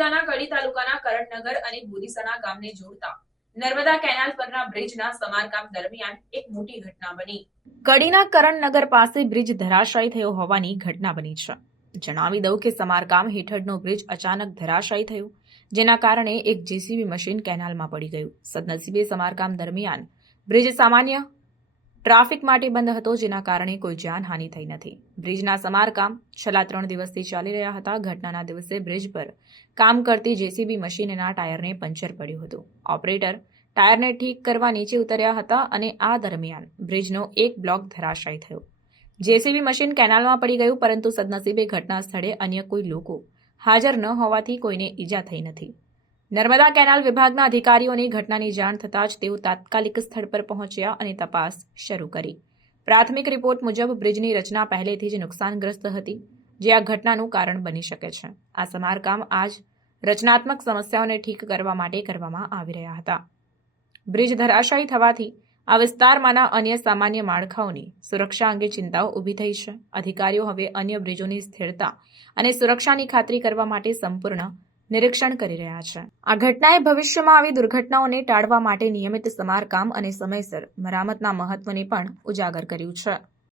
જિલ્લાના કડી તાલુકાના કરણનગર અને બોરીસણા ગામને જોડતા નર્મદા કેનાલ પરના બ્રિજના સમારકામ દરમિયાન એક મોટી ઘટના બની. કડીના કરણનગર પાસે બ્રિજ ધરાશાયી થયો હોવાની ઘટના બની છે. જણાવી દઉં કે સમારકામ હેઠળનો બ્રિજ અચાનક ધરાશાયી થયો, જેના કારણે એક જેસીબી મશીન કેનાલમાં પડી ગયું. સદનસીબે સમારકામ દરમિયાન બ્રિજ સામાન્ય ટ્રાફિક માટે બંધ હતો, જેના કારણે કોઈ જાનહાનિ થઈ નથી. બ્રિજના સમારકામ છેલ્લા ત્રણ દિવસથી ચાલી રહ્યા હતા. ઘટનાના દિવસે બ્રિજ પર કામ કરતી જેસીબી મશીનના ટાયરને પંચર પડ્યું હતું. ઓપરેટર ટાયરને ઠીક કરવા નીચે ઉતર્યા હતા અને આ દરમિયાન બ્રિજનો એક બ્લોક ધરાશાયી થયો. જેસીબી મશીન કેનાલમાં પડી ગયું, પરંતુ સદનસીબે ઘટના સ્થળે અન્ય કોઈ લોકો હાજર ન હોવાથી કોઈને ઈજા થઈ નથી. નર્મદા કેનાલ વિભાગના અધિકારીઓને ઘટનાની જાણ થતાં જ તેઓ તાત્કાલિક સ્થળ પર પહોંચ્યા અને તપાસ શરૂ કરી. પ્રાથમિક રિપોર્ટ મુજબ બ્રિજની રચના પહેલેથી જ નુકસાનગ્રસ્ત હતી, જે આ ઘટનાનું કારણ બની શકે છે. આ સમારકામ આજ રચનાત્મક સમસ્યાઓને ઠીક કરવા માટે કરવામાં આવી રહ્યા હતા. બ્રિજ ધરાશાયી થવાથી આ વિસ્તારમાંના અન્ય સામાન્ય માળખાઓની સુરક્ષા અંગે ચિંતાઓ ઊભી થઈ છે. અધિકારીઓ હવે અન્ય બ્રિજોની સ્થિરતા અને સુરક્ષાની ખાતરી કરવા માટે સંપૂર્ણ નિરીક્ષણ કરી રહ્યા છે. આ ઘટનાએ ભવિષ્યમાં આવી દુર્ઘટનાઓને ટાળવા માટે નિયમિત સમારકામ અને સમયસર મરામતના મહત્વને પણ ઉજાગર કર્યું છે.